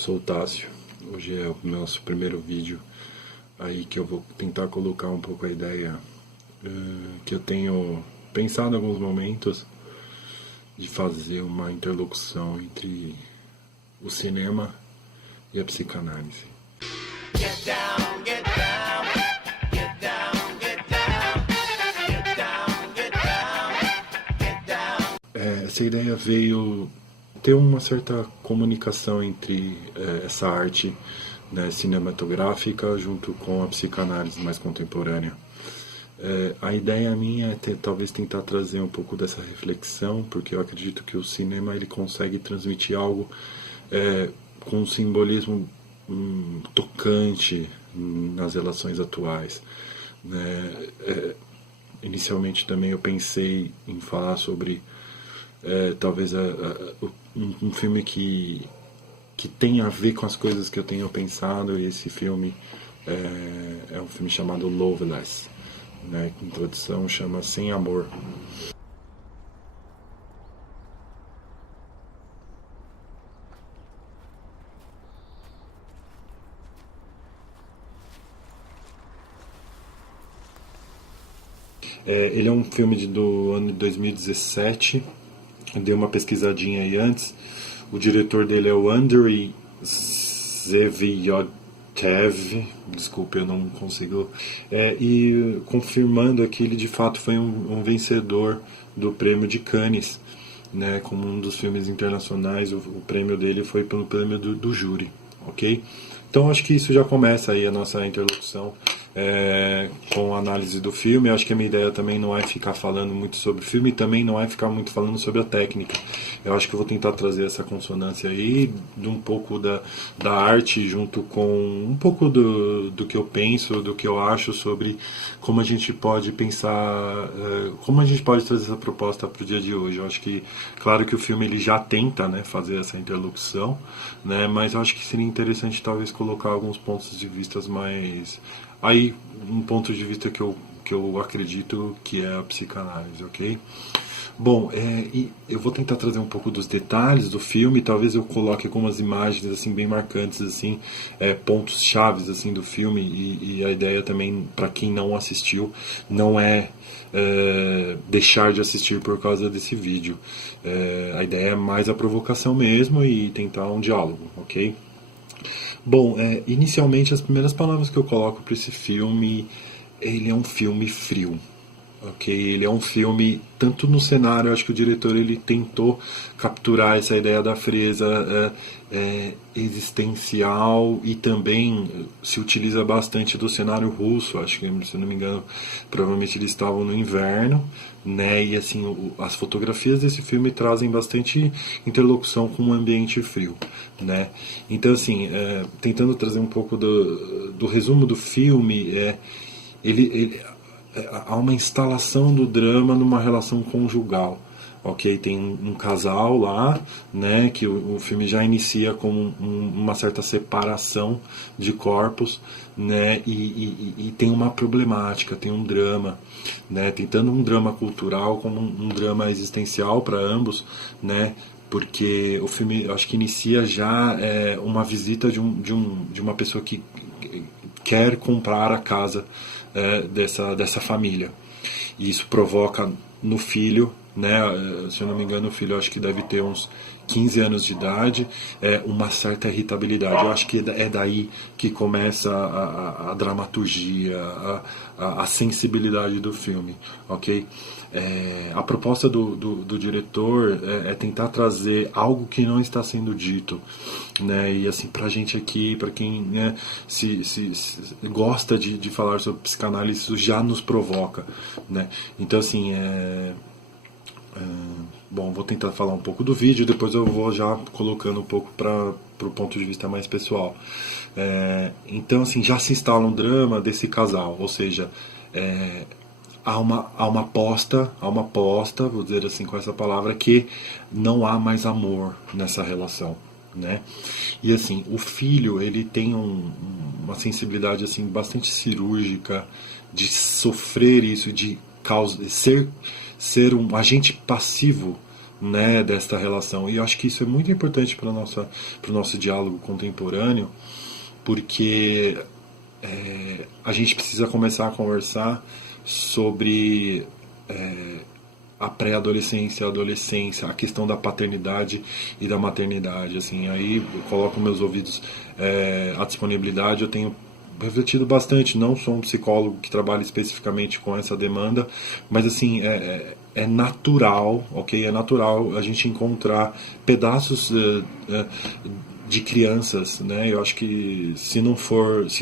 sou o Tássio. Hoje é o nosso primeiro vídeo aí que eu vou tentar colocar um pouco a ideia que eu tenho pensado em alguns momentos de fazer uma interlocução entre o cinema e a psicanálise. Get down, get down, get down, get down, get down, get down, get down. Essa ideia veio ter uma certa comunicação entre essa arte, né, cinematográfica junto com a psicanálise mais contemporânea. A ideia minha é talvez tentar trazer um pouco dessa reflexão, porque eu acredito que o cinema ele consegue transmitir algo com um simbolismo tocante nas relações atuais, né? Inicialmente também eu pensei em falar sobre talvez um filme que tem a ver com as coisas que eu tenho pensado, e esse filme é um filme chamado Loveless, né, que em tradução chama Sem Amor. Ele é um filme do ano de 2017. Eu dei uma pesquisadinha aí antes. O diretor dele é o Andrei Zeviotev. Desculpe, eu não consigo. E confirmando aqui, ele de fato foi um vencedor do prêmio de Cannes, né, como um dos filmes internacionais. O prêmio dele foi pelo prêmio do júri, ok? Então acho que isso já começa aí a nossa interlocução com a análise do filme. Eu acho que a minha ideia também não é ficar falando muito sobre o filme, e também não é ficar muito falando sobre a técnica. Eu acho que eu vou tentar trazer essa consonância aí de um pouco da arte junto com um pouco do que eu penso, do que eu acho sobre como a gente pode pensar, como a gente pode trazer essa proposta para o dia de hoje. Eu acho que, claro que o filme ele já tenta, né, fazer essa interlocução, né, mas eu acho que seria interessante talvez colocar alguns pontos de vista mais... Aí, um ponto de vista que eu acredito que é a psicanálise, ok? Bom, e eu vou tentar trazer um pouco dos detalhes do filme. Talvez eu coloque algumas imagens assim bem marcantes, assim, pontos chaves assim do filme, e a ideia também para quem não assistiu não é deixar de assistir por causa desse vídeo. A ideia é mais a provocação mesmo e tentar um diálogo, ok? Bom, inicialmente as primeiras palavras que eu coloco para esse filme, ele é um filme frio, ok? Ele é um filme, tanto no cenário, eu acho que o diretor ele tentou capturar essa ideia da frieza existencial, e também se utiliza bastante do cenário russo. Acho que, se não me engano, provavelmente eles estavam no inverno, né? E assim, as fotografias desse filme trazem bastante interlocução com o ambiente frio, né? Então assim, tentando trazer um pouco do resumo do filme, há uma instalação do drama numa relação conjugal, ok? Tem um casal lá, né, que o filme já inicia com uma certa separação de corpos, né, e tem uma problemática, tem um drama, né, tentando um drama cultural como um drama existencial para ambos, né, porque o filme, eu acho que inicia já uma visita de uma pessoa que quer comprar a casa dessa família. E isso provoca no filho, né, se eu não me engano, o filho acho que deve ter uns 15 anos de idade, uma certa irritabilidade. Eu acho que é daí que começa a dramaturgia, a sensibilidade do filme, ok? A proposta do diretor é tentar trazer algo que não está sendo dito, né? E assim, pra gente aqui, pra quem, né, se gosta de falar sobre psicanálise, isso já nos provoca, né? Então assim, bom, vou tentar falar um pouco do vídeo, depois eu vou já colocando um pouco para o ponto de vista mais pessoal. Então assim, já se instala um drama desse casal, ou seja, há uma aposta, vou dizer assim com essa palavra, que não há mais amor nessa relação, né? E assim, o filho ele tem uma sensibilidade assim bastante cirúrgica de sofrer isso, de ser um agente passivo né, desta relação. E eu acho que isso é muito importante para o nosso diálogo contemporâneo, porque a gente precisa começar a conversar sobre a pré-adolescência, a adolescência, a questão da paternidade e da maternidade. Assim, aí eu coloco meus ouvidos à disponibilidade. Eu tenho refletido bastante. Não sou um psicólogo que trabalha especificamente com essa demanda, mas assim é natural, ok? É natural a gente encontrar pedaços de crianças, né? Eu acho que se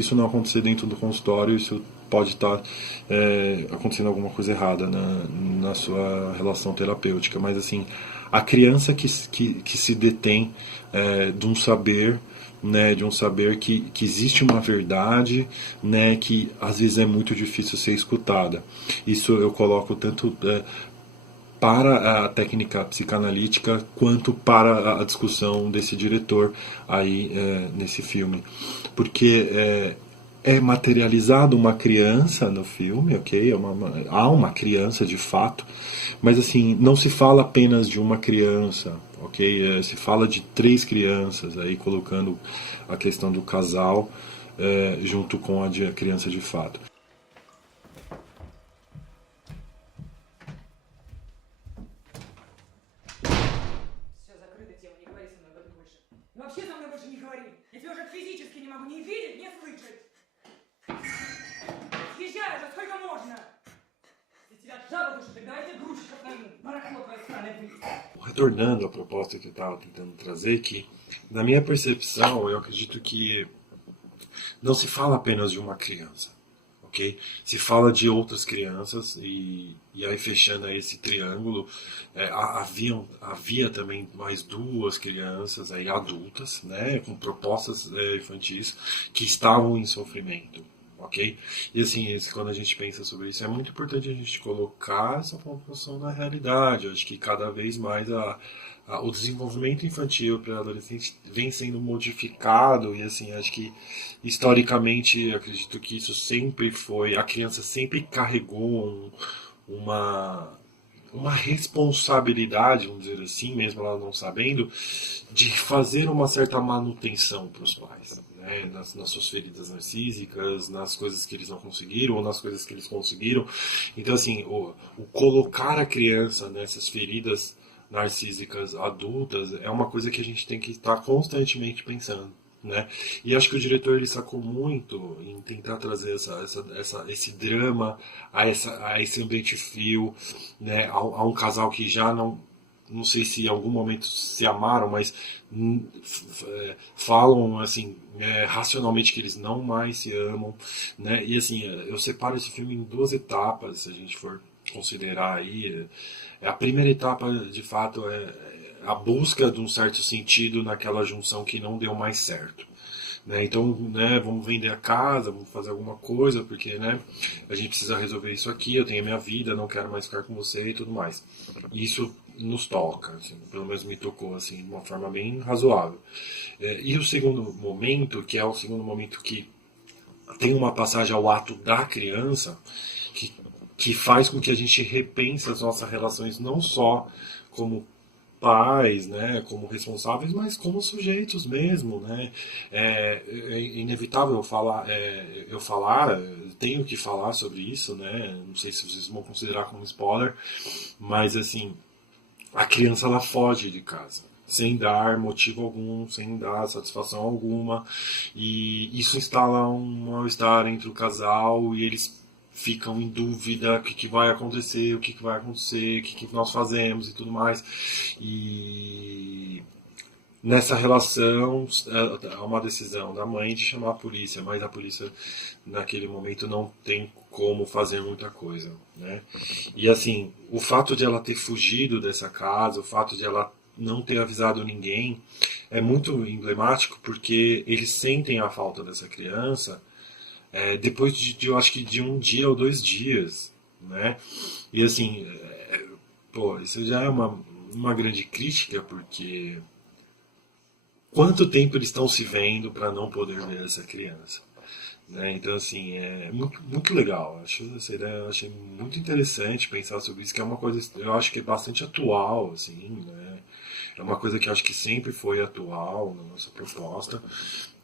isso não acontecer dentro do consultório, isso pode estar acontecendo alguma coisa errada na sua relação terapêutica. Mas assim, a criança que se detém de um saber, né, de um saber que existe uma verdade, né, que às vezes é muito difícil ser escutada. Isso eu coloco tanto para a técnica psicanalítica quanto para a discussão desse diretor aí nesse filme, porque é materializado uma criança no filme, ok? Há uma criança de fato, mas assim, não se fala apenas de uma criança, ok? Se fala de 3 crianças, aí colocando a questão do casal junto com a criança de fato. Все, закрыта тема, не говори со мной об этом больше. Вообще со мной больше не говори. Я тебя уже физически не могу ни видеть, ни слышать. Съезжай уже, сколько можно? Если тебя жаба душит, тогда я тебе грузчик отнайму. Барахло твоей сраной выйдет. Retornando à proposta que eu estava tentando trazer, que na minha percepção, eu acredito que não se fala apenas de uma criança, ok? Se fala de outras crianças e aí fechando aí esse triângulo, havia também mais 2 crianças aí adultas, né, com propostas infantis que estavam em sofrimento. Ok? E assim, quando a gente pensa sobre isso, é muito importante a gente colocar essa pontuação na realidade. Eu acho que cada vez mais o desenvolvimento infantil para adolescente vem sendo modificado e assim, acho que historicamente acredito que isso sempre foi, a criança sempre carregou uma responsabilidade, vamos dizer assim, mesmo ela não sabendo, de fazer uma certa manutenção para os pais. Nas suas feridas narcísicas, nas coisas que eles não conseguiram ou nas coisas que eles conseguiram. Então, assim, o colocar a criança nessas feridas narcísicas adultas é uma coisa que a gente tem que estar constantemente pensando. Né? E acho que o diretor ele sacou muito em tentar trazer esse drama a esse ambiente frio, né? A um casal que já não sei se em algum momento se amaram, mas falam assim racionalmente que eles não mais se amam, né? E assim, eu separo esse filme em 2 etapas, se a gente for considerar aí. A primeira etapa, de fato, é a busca de um certo sentido naquela junção que não deu mais certo. Né? Então, né, vamos vender a casa, vamos fazer alguma coisa, porque né, a gente precisa resolver isso aqui, eu tenho a minha vida, não quero mais ficar com você e tudo mais. E isso nos toca, assim, pelo menos me tocou assim, de uma forma bem razoável. E o segundo momento, que é o segundo momento que tem uma passagem ao ato da criança, que faz com que a gente repense as nossas relações não só como pais, né, como responsáveis, mas como sujeitos mesmo, né? É inevitável eu tenho que falar sobre isso, né? Não sei se vocês vão considerar como spoiler, mas assim, a criança ela foge de casa sem dar motivo algum, sem dar satisfação alguma, e isso instala um mal-estar entre o casal e eles ficam em dúvida o que vai acontecer, o que vai acontecer, o que nós fazemos e tudo mais. E nessa relação há uma decisão da mãe de chamar a polícia, mas a polícia naquele momento não tem como fazer muita coisa, né? E assim, o fato de ela ter fugido dessa casa, o fato de ela não ter avisado ninguém, é muito emblemático porque eles sentem a falta dessa criança depois eu acho que de 1 dia ou 2 dias, né? E assim, isso já é uma grande crítica, porque quanto tempo eles estão se vendo para não poder ver essa criança, né? Então, assim, é muito, muito legal. Acho essa ideia, eu achei muito interessante pensar sobre isso, que é uma coisa, eu acho que é bastante atual, assim, né? É uma coisa que eu acho que sempre foi atual na nossa proposta.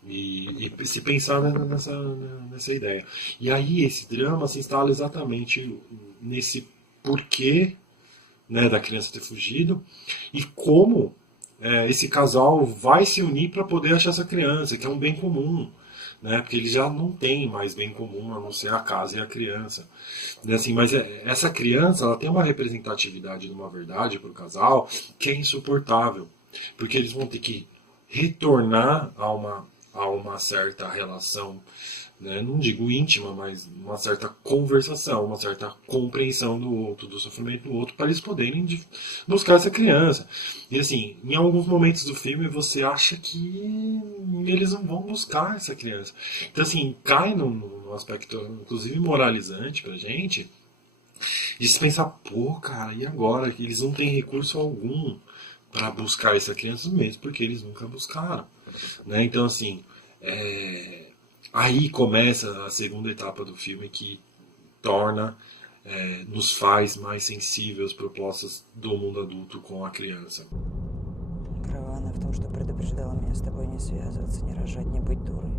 E se pensar nessa ideia. E aí esse drama se instala exatamente nesse porquê, né, da criança ter fugido e como esse casal vai se unir para poder achar essa criança, que é um bem comum, né, porque eles já não têm mais bem comum a não ser a casa e a criança. Né, assim, mas essa criança ela tem uma representatividade de uma verdade para o casal que é insuportável, porque eles vão ter que retornar a uma certa relação, né? Não digo íntima, mas uma certa conversação, uma certa compreensão do outro, do sofrimento do outro, para eles poderem buscar essa criança. E assim, em alguns momentos do filme você acha que eles não vão buscar essa criança. Então assim, cai num aspecto, inclusive moralizante pra gente, de se pensar, pô, cara, e agora? Eles não têm recurso algum para buscar essa criança mesmo, porque eles nunca buscaram. Né? Então, assim, aí começa a segunda etapa do filme que torna, nos faz mais sensíveis às propostas do mundo adulto com a criança. Права она в том, что предупреждала меня с тобой не связываться, не рожать, не быть дурой.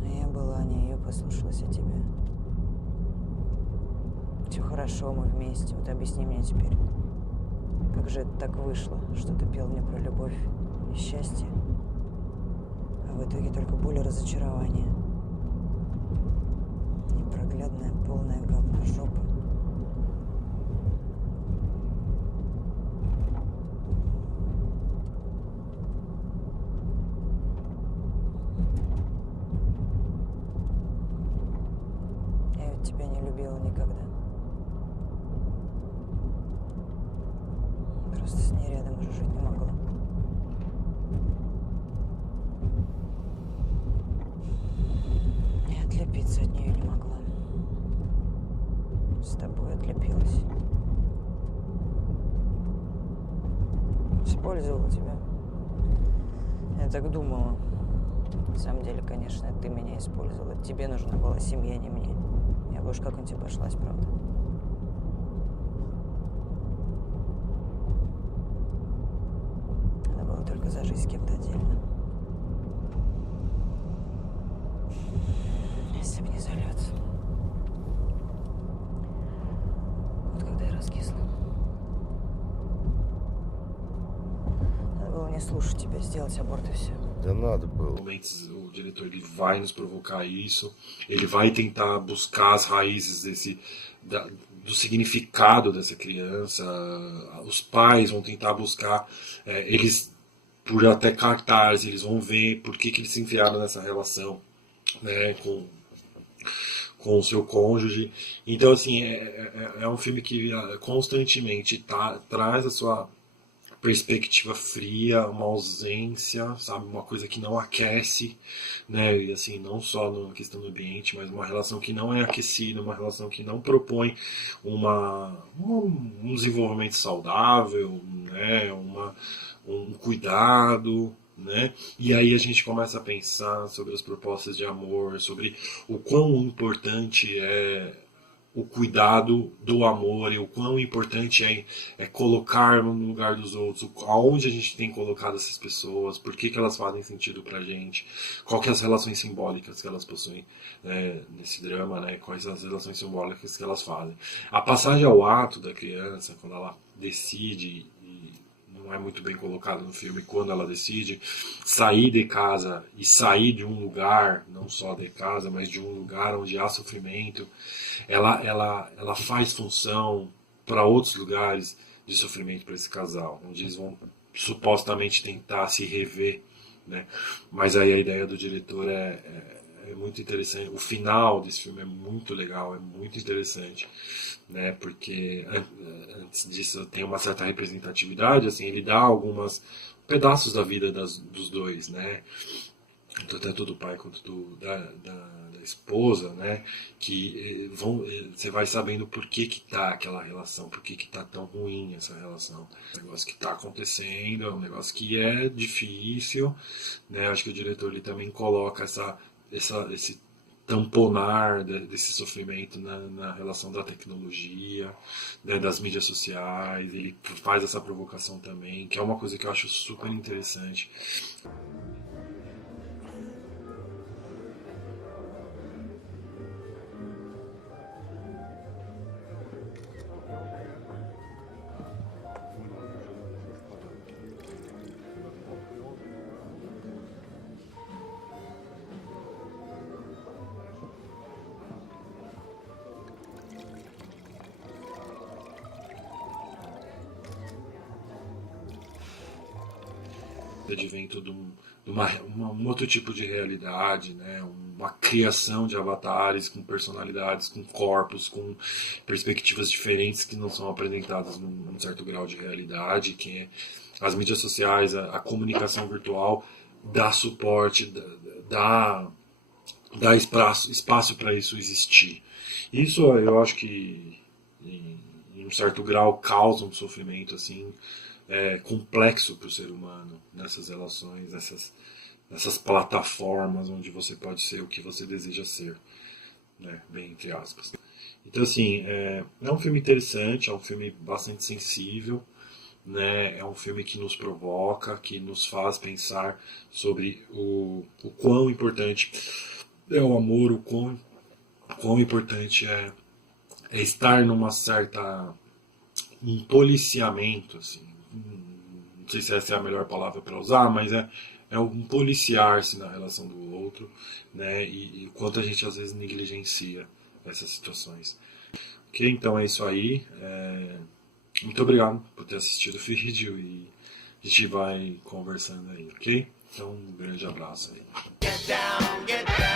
Но я была не ее, послушалась о тебе. Все хорошо, мы вместе. Вот объясни мне теперь, как же это так вышло, что ты пел мне про любовь и счастье, а в итоге только боль и разочарование. Непроглядная, полная говно жопа. Я ведь тебя не любила никогда. Просто с ней рядом уже жить не могла. И отлепиться от нее не могла. С тобой отлепилась. Использовала тебя. Я так думала. На самом деле, конечно, ты меня использовала. Тебе нужна была семья, не мне. Я бы уж как-нибудь обошлась, правда. Надо было только зажить с кем-то отдельно. Если бы не залет. Вот когда я раскисла. Надо было не слушать тебя, сделать аборт и все. Да надо было. Momentos o diretor ele vai nos provocar isso, ele vai tentar buscar as raízes do significado dessa criança, os pais vão tentar buscar, eles por até cartaz, eles vão ver por que eles se enfiaram nessa relação, né, com o seu cônjuge. Então assim, é um filme que constantemente traz a sua perspectiva fria, uma ausência, sabe, uma coisa que não aquece, né, e assim, não só na questão do ambiente, mas uma relação que não é aquecida, uma relação que não propõe um desenvolvimento saudável, né, um cuidado, né, e aí a gente começa a pensar sobre as propostas de amor, sobre o quão importante é o cuidado do amor e o quão importante é colocar no lugar dos outros, aonde a gente tem colocado essas pessoas, por que elas fazem sentido pra gente, qual que é as relações simbólicas que elas possuem, né, nesse drama, né, quais as relações simbólicas que elas fazem. A passagem ao ato da criança, quando ela decide, não é muito bem colocado no filme, quando ela decide sair de casa e sair de um lugar, não só de casa, mas de um lugar onde há sofrimento, ela faz função para outros lugares de sofrimento para esse casal, onde eles vão supostamente tentar se rever, né? Mas aí a ideia do diretor é muito interessante. O final desse filme é muito legal, é muito interessante, né? Porque antes disso tem uma certa representatividade, assim, ele dá alguns pedaços da vida dos dois, né? Tanto do pai quanto da esposa, né? Que você vai sabendo por que tá aquela relação, por que tá tão ruim essa relação. É um negócio que tá acontecendo, é um negócio que é difícil, né? Acho que o diretor ele também coloca esse tamponar desse sofrimento na relação da tecnologia, né, das mídias sociais. Ele faz essa provocação também, que é uma coisa que eu acho super interessante. Advento de um outro tipo de realidade, né? Uma criação de avatares com personalidades, com corpos, com perspectivas diferentes que não são apresentadas num certo grau de realidade, que é as mídias sociais, a comunicação virtual dá suporte, dá espaço para isso existir. Isso eu acho que em um certo grau causa um sofrimento assim complexo para o ser humano nessas relações, nessas plataformas onde você pode ser o que você deseja ser, né? Bem entre aspas. Então assim, é um filme interessante, é um filme bastante sensível, né? É um filme que nos provoca, que nos faz pensar sobre o quão importante é o amor, o quão importante é estar numa certa um policiamento, assim, não sei se essa é a melhor palavra para usar, mas é um policiar-se na relação do outro, né? E quanto a gente às vezes negligencia essas situações. Ok, então é isso aí. Muito obrigado por ter assistido o vídeo e a gente vai conversando aí, ok? Então um grande abraço aí. Get down, get down.